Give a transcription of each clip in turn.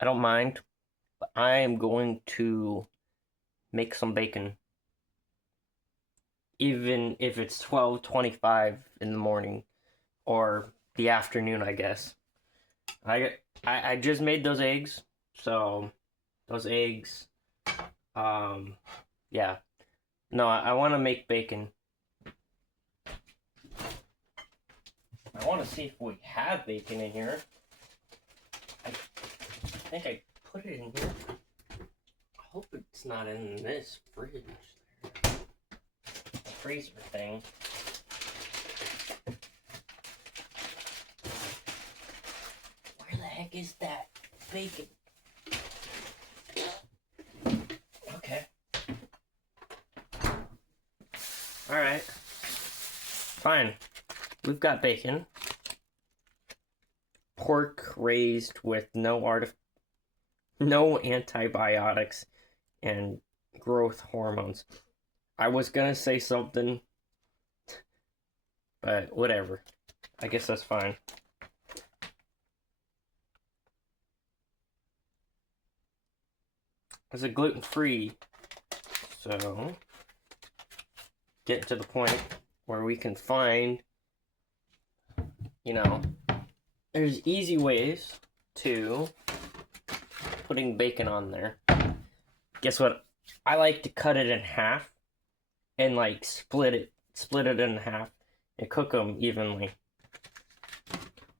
I don't mind, but I am going to make some bacon, even if it's 12:25 in the morning or the afternoon, I guess. I I just made those eggs, so those eggs, um, yeah. No, I want to make bacon. I want to see if we have bacon in here. I think I put it in here. I hope it's not in this fridge. The freezer thing. Where the heck is that bacon? Okay. Alright. Fine. We've got bacon. Pork raised with no antibiotics and growth hormones. I was gonna say something, but whatever. I guess that's fine. It's a gluten-free, so get to the point where we can find, there's easy ways to putting bacon on there. Guess what? I like to cut it in half and like split it in half and cook them evenly.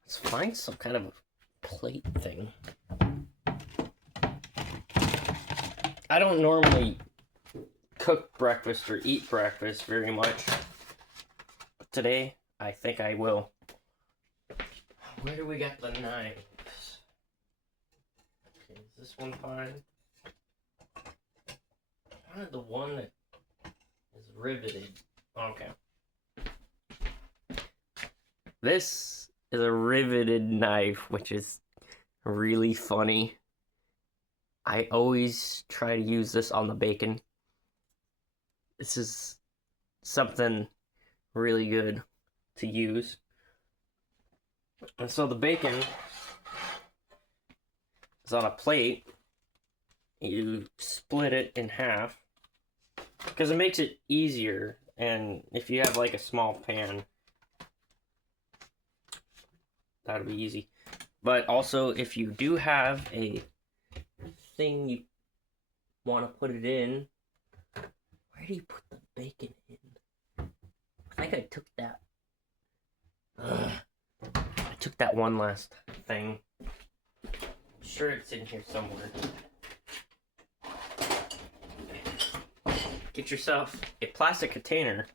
Let's find some kind of plate thing. I don't normally cook breakfast or eat breakfast very much, but today I think I will. Where do we got the knives? Okay, is this one fine? I wanted the one that is riveted. Okay. This is a riveted knife, which is really funny. I always try to use this on the bacon. This is something really good to use. And so the bacon is on a plate. You split it in half because it makes it easier. And if you have like a small pan, that'll be easy. But also, if you do have a thing you want to put it in, where do you put the bacon in? I think I took that. I took that one last thing. I'm sure it's in here somewhere. Get yourself a plastic container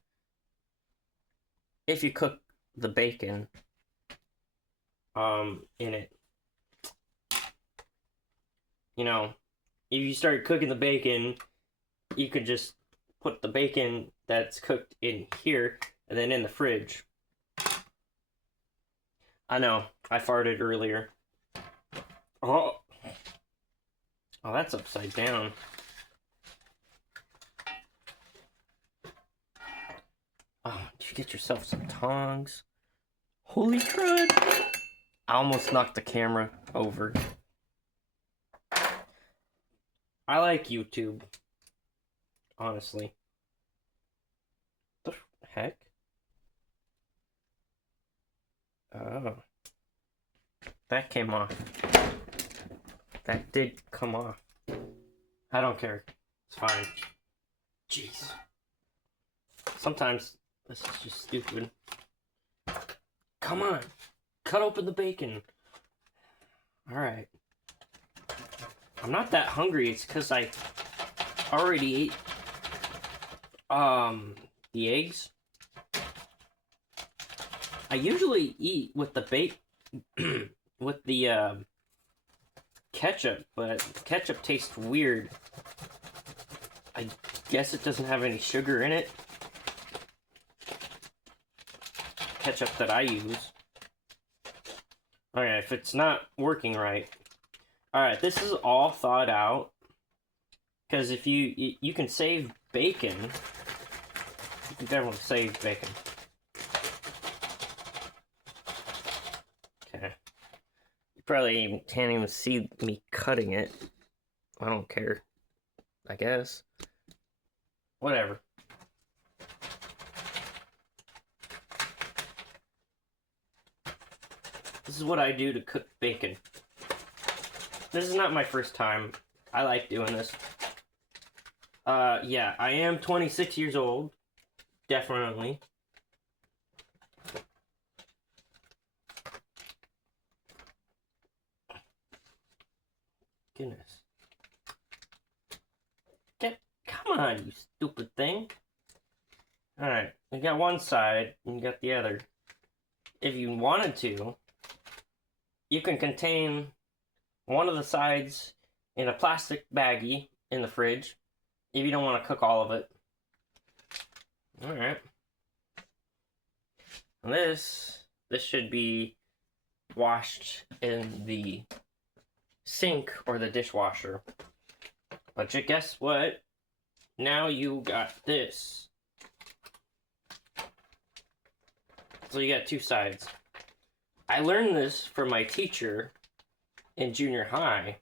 if you cook the bacon in it. If you start cooking the bacon, you could just put the bacon that's cooked in here and then in the fridge. I know, I farted earlier. Oh, that's upside down. Oh, did you get yourself some tongs? Holy crud! I almost knocked the camera over. I like YouTube. Honestly. The heck? Oh. That came off. That did come off. I don't care. It's fine. Jeez. Sometimes this is just stupid. Come on. Cut open the bacon. Alright. I'm not that hungry. It's because I already ate the eggs. I usually eat with the with the ketchup, but ketchup tastes weird. I guess it doesn't have any sugar in it. Ketchup that I use. Alright, if it's not working right. Alright, this is all thought out. Because if you can save bacon. You can definitely save bacon. Okay. You probably can't even see me cutting it. I don't care. I guess. Whatever. This is what I do to cook bacon. This is not my first time. I like doing this. Yeah, I am 26 years old. Definitely. Goodness. Come on, you stupid thing. Alright, you got one side, and you got the other. If you wanted to, you can contain one of the sides in a plastic baggie in the fridge if you don't want to cook all of it. Alright. This should be washed in the sink or the dishwasher. But guess what? Now you got this. So you got two sides. I learned this from my teacher in junior high.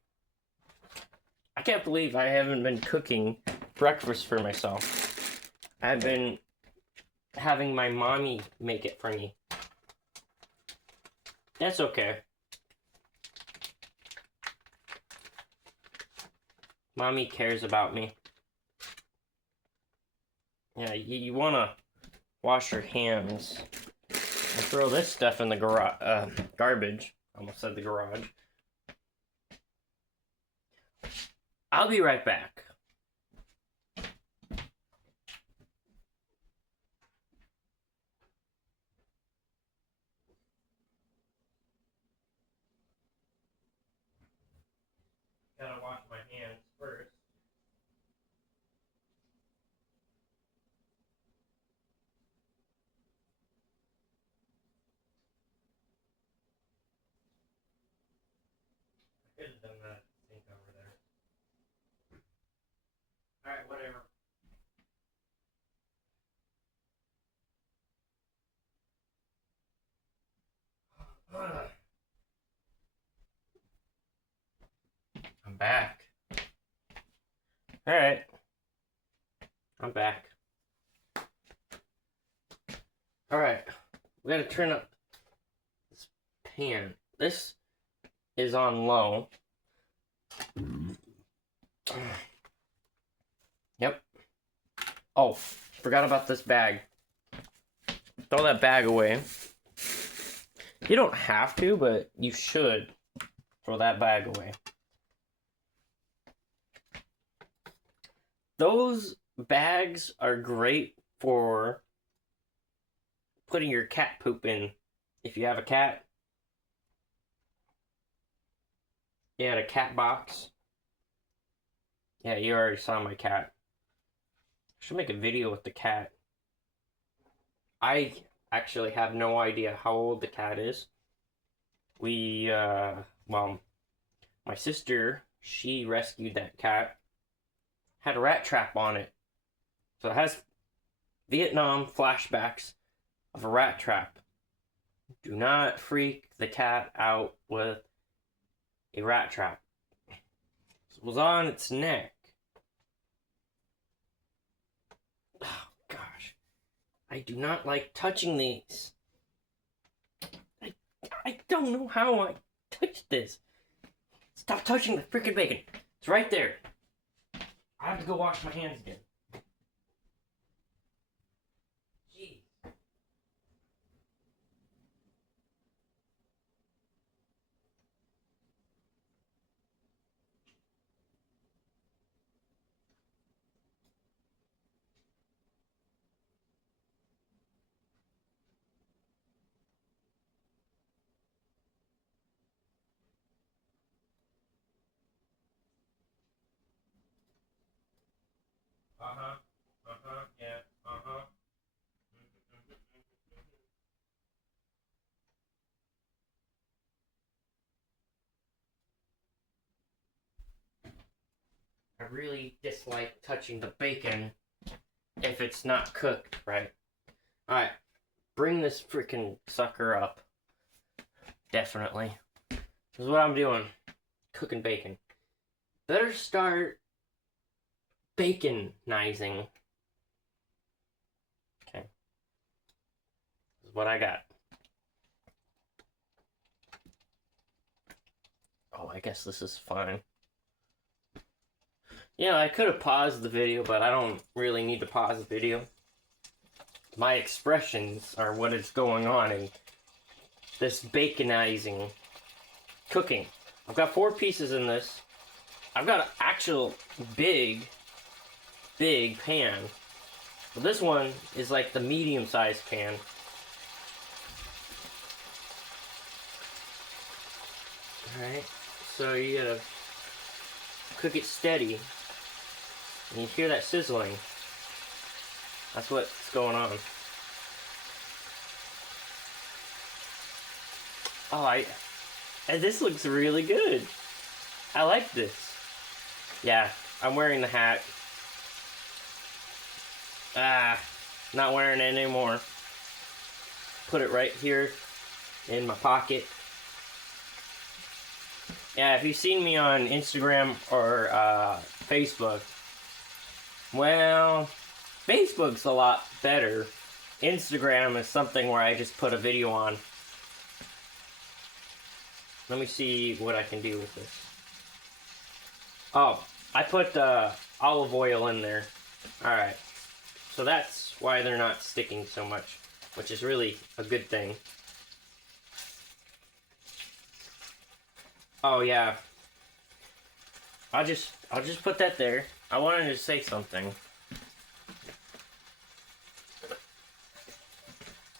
I can't believe I haven't been cooking breakfast for myself. I've been having my mommy make it for me. That's okay. Mommy cares about me. Yeah, you want to wash your hands and throw this stuff in the garbage. I almost said the garage. I'll be right back. Gotta wash my hands first. I could have done that sink over there. Alright, whatever. I'm back. Alright. I'm back. Alright. We gotta turn up this pan. This is on low. Yep. Oh, forgot about this bag. Throw that bag away. You don't have to, but you should throw that bag away. Those bags are great for putting your cat poop in. If you have a cat, you had a cat box. Yeah, you already saw my cat. I should make a video with the cat. I actually have no idea how old the cat is. Well, my sister, she rescued that cat. Had a rat trap on it. So it has Vietnam flashbacks of a rat trap. Do not freak the cat out with a rat trap. It was on its neck. Oh, gosh. I do not like touching these. I don't know how I touched this. Stop touching the freaking bacon. It's right there. I have to go wash my hands again. Jeez. Yeah, I really dislike touching the bacon if it's not cooked right. Alright, bring this freaking sucker up. Definitely. This is what I'm doing. Cooking bacon. Better start baconizing. Okay. This is what I got. Oh, I guess this is fine. Yeah, I could have paused the video, but I don't really need to pause the video. My expressions are what is going on in this baconizing cooking. I've got 4 pieces in this. I've got an actual big pan. But this one is like the medium-sized pan. Alright, so you gotta cook it steady. And you hear that sizzling. That's what's going on. Oh, this looks really good. I like this. Yeah, I'm wearing the hat. Not wearing it anymore. Put it right here in my pocket. Yeah, if you've seen me on Instagram or Facebook, well, Facebook's a lot better. Instagram is something where I just put a video on. Let me see what I can do with this. Oh, I put olive oil in there. Alright, so that's why they're not sticking so much, which is really a good thing. Oh yeah, I'll just put that there. I wanted to say something.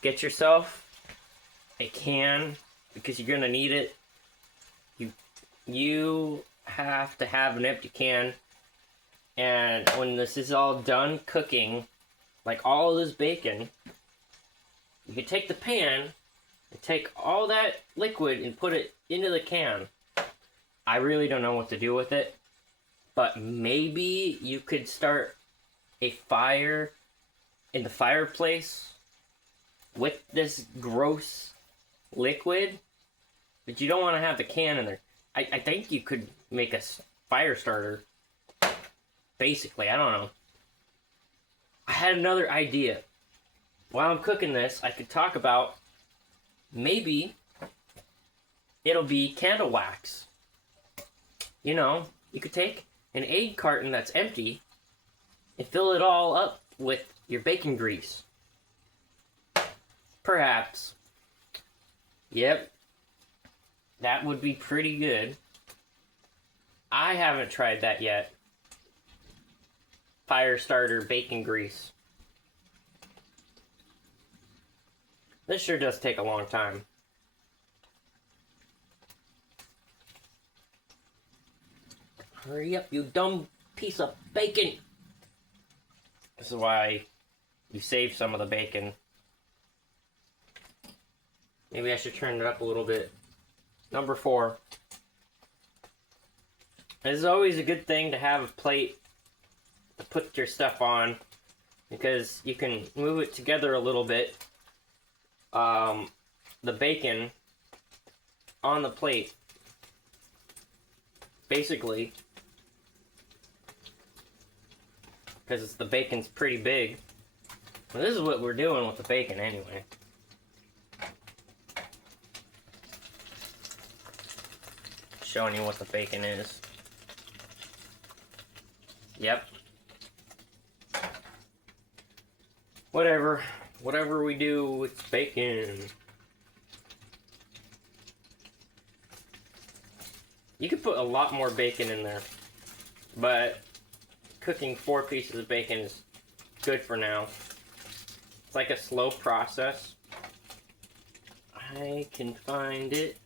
Get yourself a can because you're gonna need it. You have to have an empty can, and when this is all done cooking, like all of this bacon, you can take the pan and take all that liquid and put it into the can. I really don't know what to do with it, but maybe you could start a fire in the fireplace with this gross liquid, but you don't want to have the can in there. I think you could make a fire starter, basically. I don't know. I had another idea. While I'm cooking this, I could talk about maybe it'll be candle wax. You know, you could take an egg carton that's empty and fill it all up with your bacon grease. Perhaps. Yep. That would be pretty good. I haven't tried that yet. Fire starter bacon grease. This sure does take a long time. Hurry up, you dumb piece of bacon! This is why you save some of the bacon. Maybe I should turn it up a little bit. Number 4. This is always a good thing to have a plate to put your stuff on, because you can move it together a little bit. The bacon on the plate, basically, because the bacon's pretty big. Well, this is what we're doing with the bacon anyway. Showing you what the bacon is. Yep. Whatever we do with bacon. You could put a lot more bacon in there, but cooking 4 pieces of bacon is good for now. It's like a slow process. I can find it.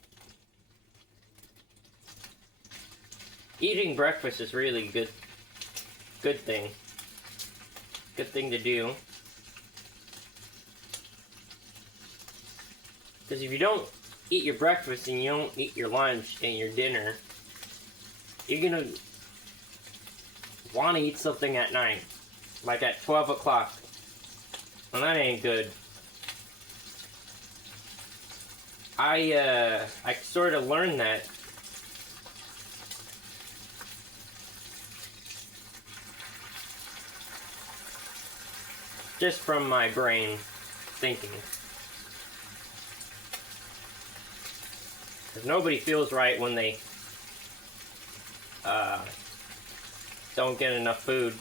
Eating breakfast is really good thing. Good thing to do. Because if you don't eat your breakfast and you don't eat your lunch and your dinner, you're gonna want to eat something at night, like at 12 o'clock, and that ain't good. I sort of learned that just from my brain thinking. Because nobody feels right when they don't get enough food.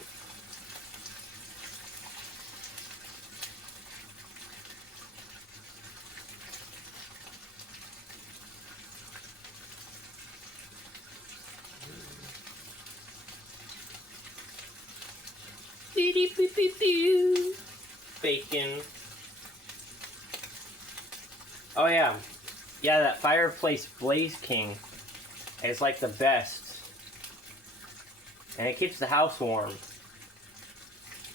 Bacon. Oh yeah. Yeah, that fireplace Blaze King is like the best. And it keeps the house warm.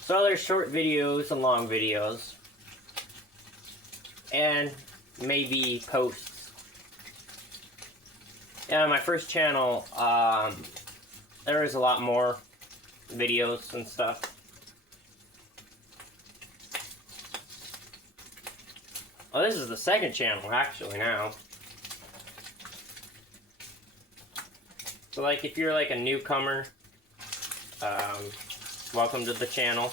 So there's short videos and long videos. And maybe posts. Yeah, my first channel, there was a lot more videos and stuff. Oh, this is the second channel, actually, now. So, like, if you're, like, a newcomer, welcome to the channel.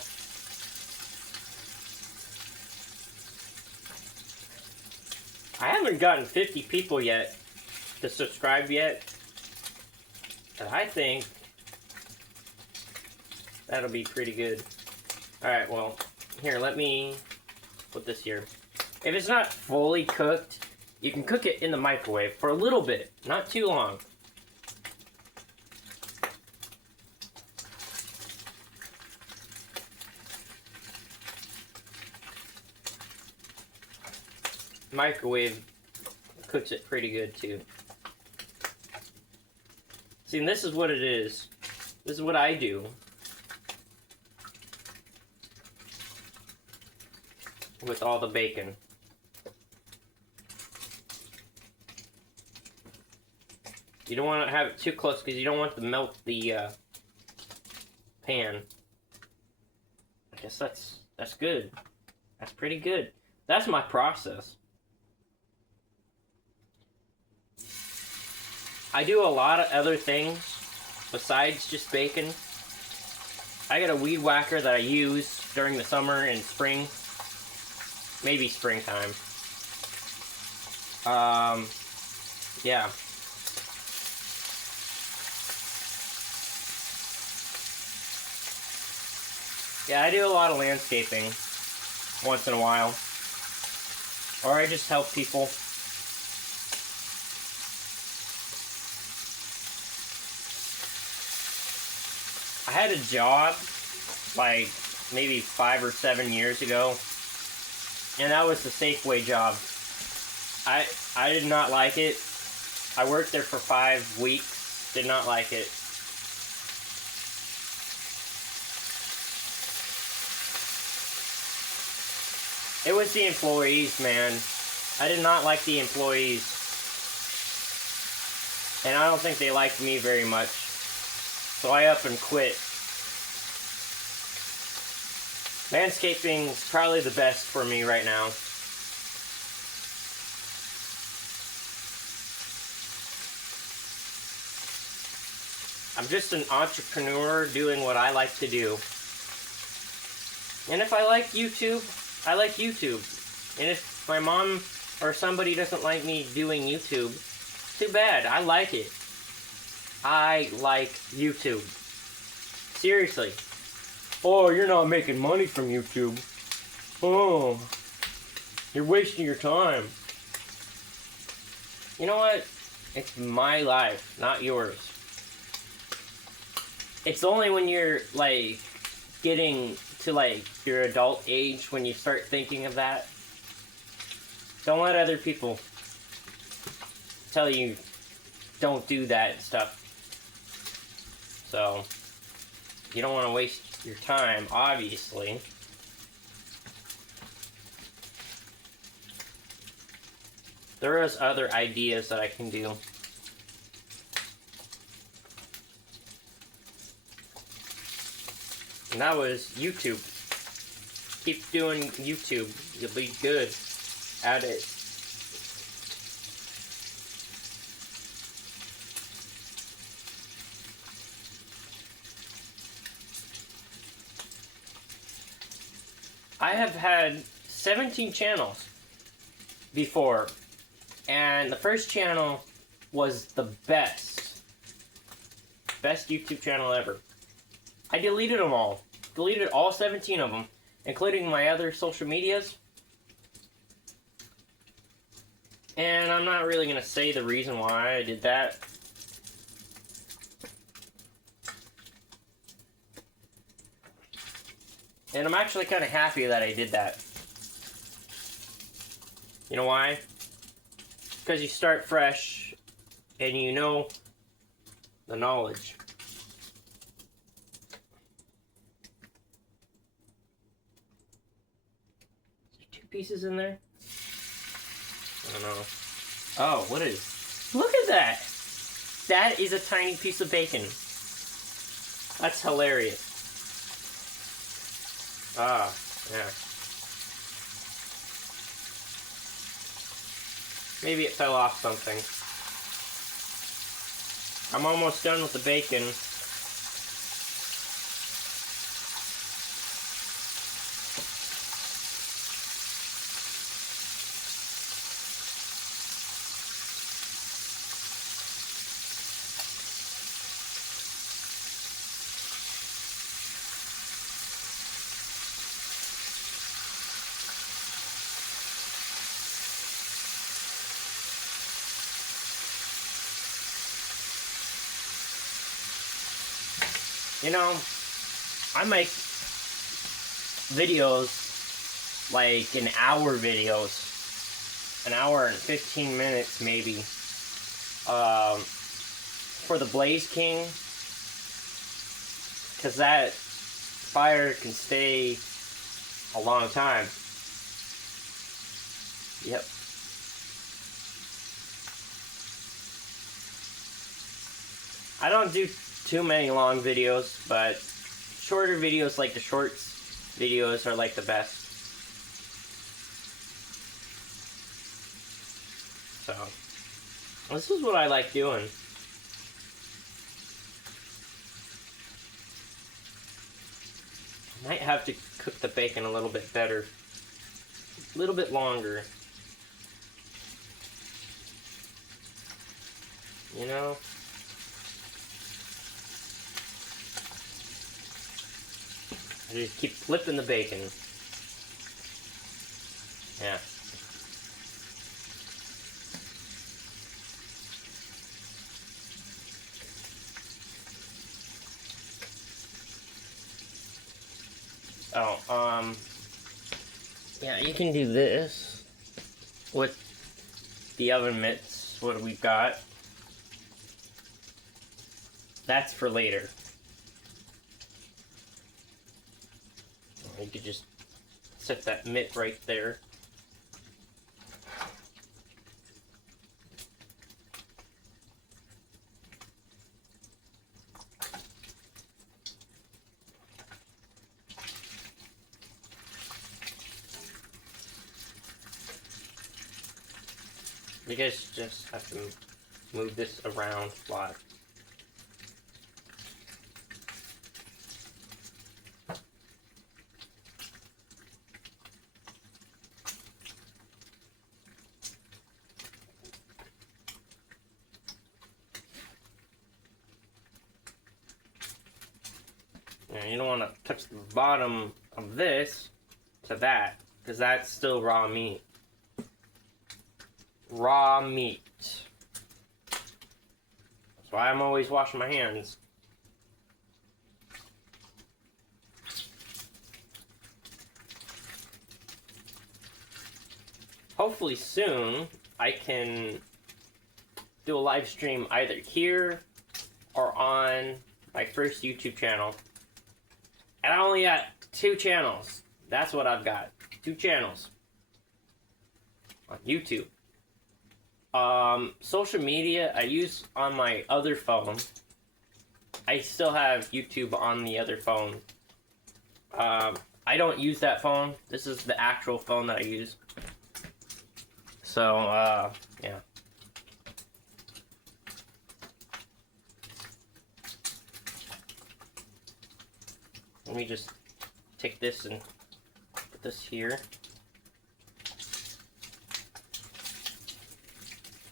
I haven't gotten 50 people yet to subscribe yet. But I think that'll be pretty good. Alright, well, here, let me put this here. If it's not fully cooked, you can cook it in the microwave for a little bit, not too long. Microwave cooks it pretty good too. See, and this is what it is. This is what I do. With all the bacon. You don't want to have it too close because you don't want to melt the pan. I guess that's good. That's pretty good. That's my process. I do a lot of other things besides just bacon. I got a weed whacker that I use during the summer and spring. Maybe springtime. Yeah. Yeah, I do a lot of landscaping once in a while. Or I just help people. I had a job like maybe 5 or 7 years ago, and that was the Safeway job. I did not like it. I worked there for 5 weeks, did not like it. It was the employees, man. I did not like the employees. And I don't think they liked me very much. So I up and quit. Landscaping's probably the best for me right now. I'm just an entrepreneur doing what I like to do. And if I like YouTube, I like YouTube. And if my mom or somebody doesn't like me doing YouTube, too bad. I like it. I like YouTube. Seriously. Oh, you're not making money from YouTube. Oh, you're wasting your time. You know what? It's my life, not yours. It's only when you're, like, getting to, like, your adult age when you start thinking of that. Don't let other people tell you don't do that and stuff. So, you don't want to waste your time, obviously. There is other ideas that I can do. And that was YouTube. Keep doing YouTube. You'll be good at it. I have had 17 channels before, and the first channel was the best YouTube channel ever. I deleted them all. Deleted all 17 of them, including my other social medias. And I'm not really going to say the reason why I did that. And I'm actually kind of happy that I did that. You know why? Because you start fresh and you know the knowledge. Is there 2 pieces in there? I don't know. Oh, what is? Look at that! That is a tiny piece of bacon. That's hilarious. Ah, yeah. Maybe it fell off something. I'm almost done with the bacon. You know, I make videos, like an hour videos, an hour and 15 minutes maybe, for the Blaze King, because that fire can stay a long time. Yep. I don't do too many long videos, but shorter videos like the shorts videos are like the best. So, this is what I like doing. I might have to cook the bacon a little bit better. A little bit longer. You know? I just keep flipping the bacon. Yeah. Oh, yeah, you can do this with the oven mitts, what we've got. That's for later. You could just set that mitt right there. You guys just have to move this around a lot. And you don't want to touch the bottom of this to that, because that's still raw meat. Raw meat. That's why I'm always washing my hands. Hopefully soon I can do a live stream either here or on my first YouTube channel. And I only got 2 channels. That's what I've got. 2 channels on YouTube. Social media I use on my other phone. I still have YouTube on the other phone. I don't use that phone. This is the actual phone that I use. So, yeah. Let me just take this and put this here.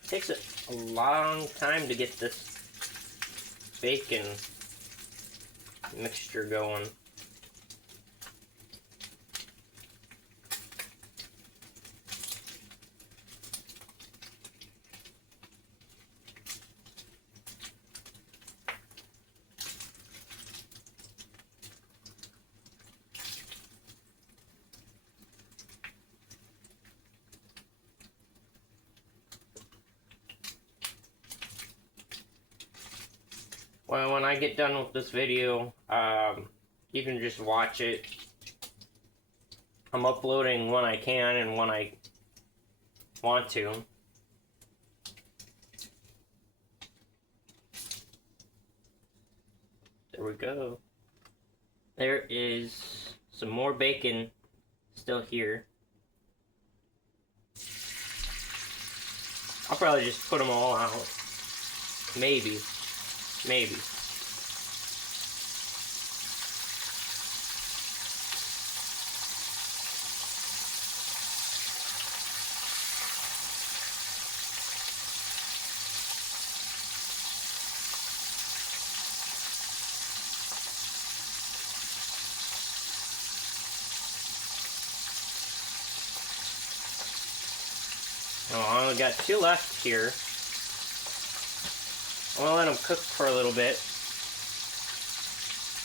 Takes a long time to get this bacon mixture going. Well, when I get done with this video, you can just watch it. I'm uploading when I can and when I want to. There we go. There is some more bacon still here. I'll probably just put them all out. Maybe. Maybe. Oh, I only got 2 left here. I'm gonna let them cook for a little bit.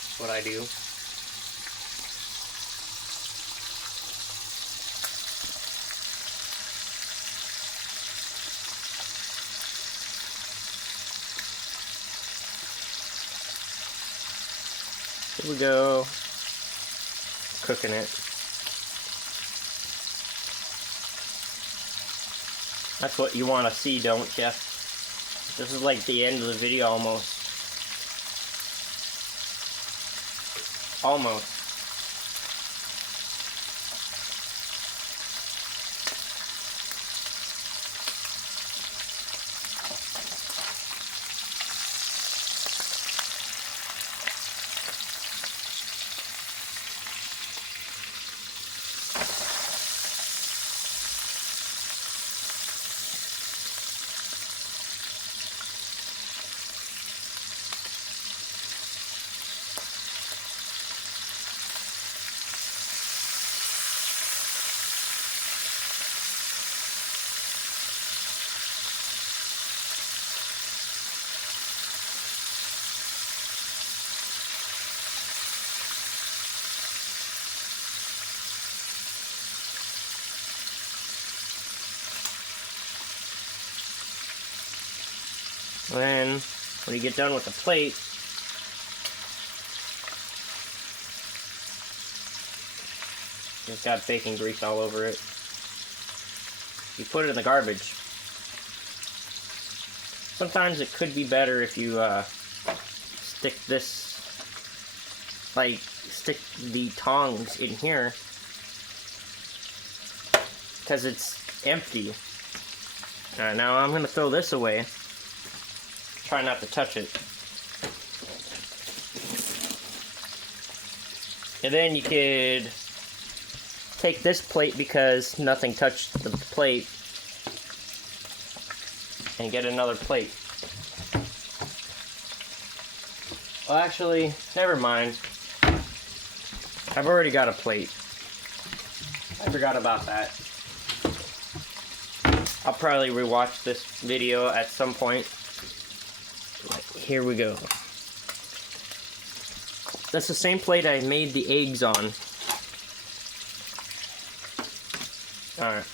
That's what I do. Here we go. Cooking it. That's what you want to see, don't you? This is like the end of the video almost. Almost. Then, when you get done with the plate, it's got bacon grease all over it. You put it in the garbage. Sometimes it could be better if you stick the tongs in here, because it's empty. Now I'm going to throw this away. Try not to touch it. And then you could take this plate, because nothing touched the plate, and get another plate. Well, actually, never mind. I've already got a plate. I forgot about that. I'll probably rewatch this video at some point. Here we go. That's the same plate I made the eggs on. Alright.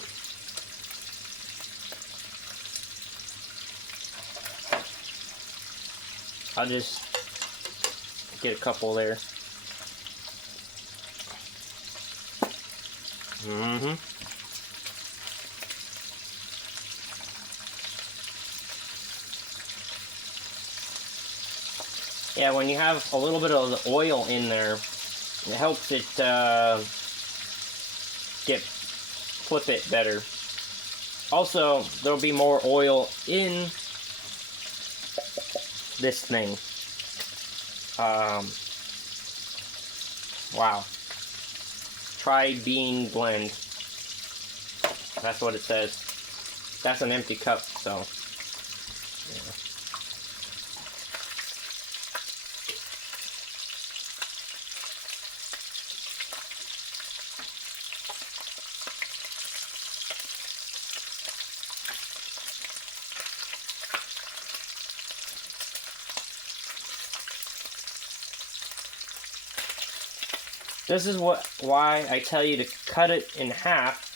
I'll just get a couple there. Yeah, when you have a little bit of the oil in there, it helps it flip it better. Also, there'll be more oil in this thing. Wow. tri-bean blend. That's what it says. That's an empty cup, so. Yeah. This is why I tell you to cut it in half,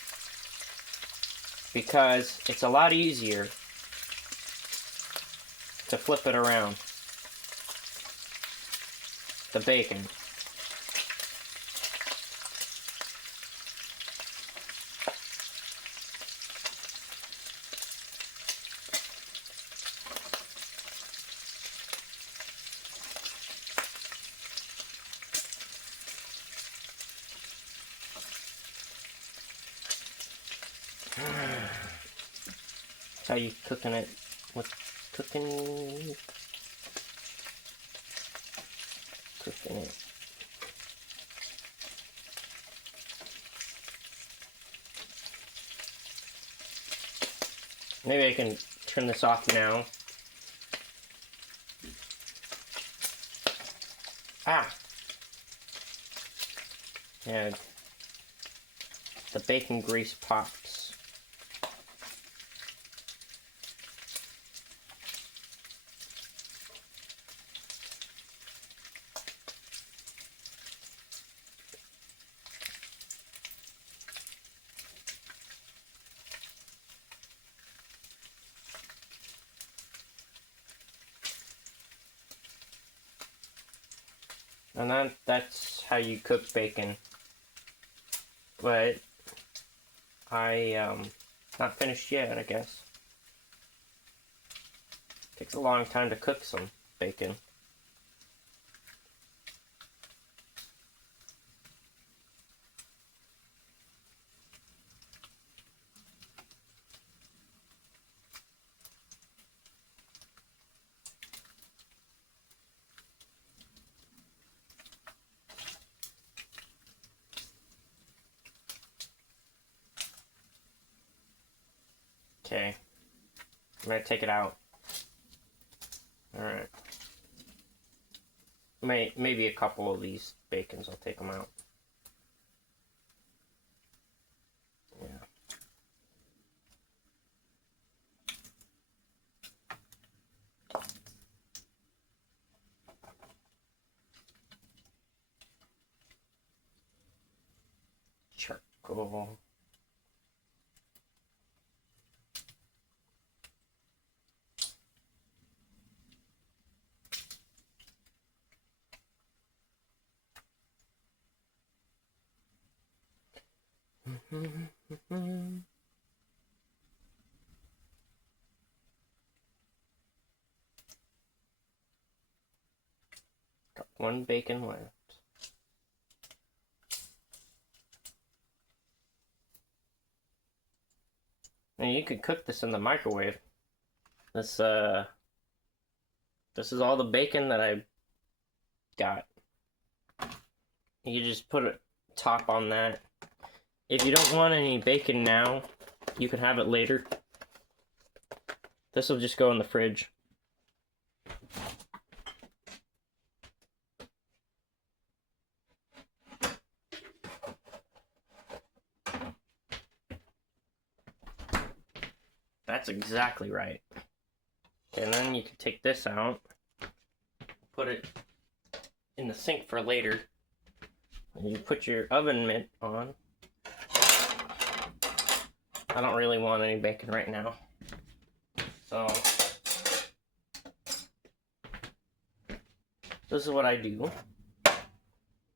because it's a lot easier to flip it around. The bacon. That's how you cooking it with cooking it. Maybe I can turn this off now. Ah! Yeah, the bacon grease pops. And that's how you cook bacon. But not finished yet, I guess. Takes a long time to cook some bacon. Okay, I'm gonna take it out. Alright. Maybe a couple of these bacons, I'll take them out. Yeah. Charcoal. Got one bacon left. And you could cook this in the microwave. This is all the bacon that I got. You just put a top on that. If you don't want any bacon now, you can have it later. This will just go in the fridge. That's exactly right. Okay, and then you can take this out, put it in the sink for later. And you put your oven mitt on. I don't really want any bacon right now. So, this is what I do.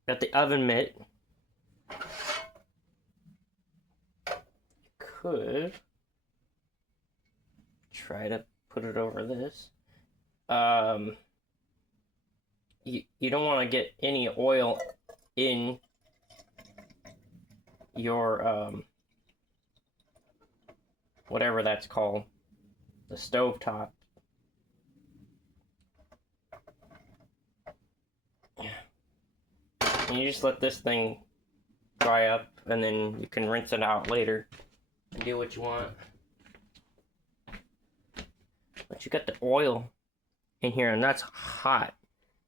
Got the oven mitt. Could try to put it over this. You don't want to get any oil in your whatever that's called, the stove top. And you just let this thing dry up, and then you can rinse it out later and do what you want. But you got the oil in here, and that's hot.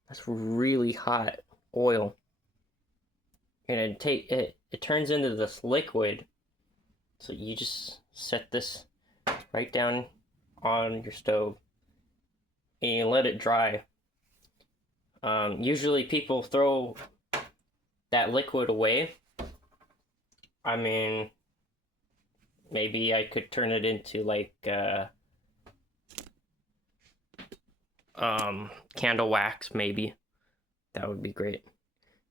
That's really hot oil. And it turns into this liquid. So you just set this right down on your stove and you let it dry. Usually people throw that liquid away. I mean, maybe I could turn it into like candle wax, maybe. That would be great.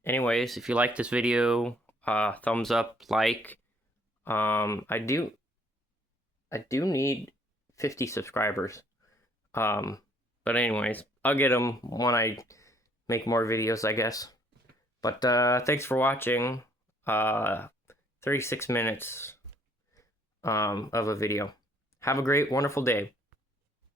Anyways, if you like this video, thumbs up, like. I do need 50 subscribers. But anyways, I'll get them when I make more videos, I guess. But thanks for watching. 36 minutes of a video. Have a great, wonderful day.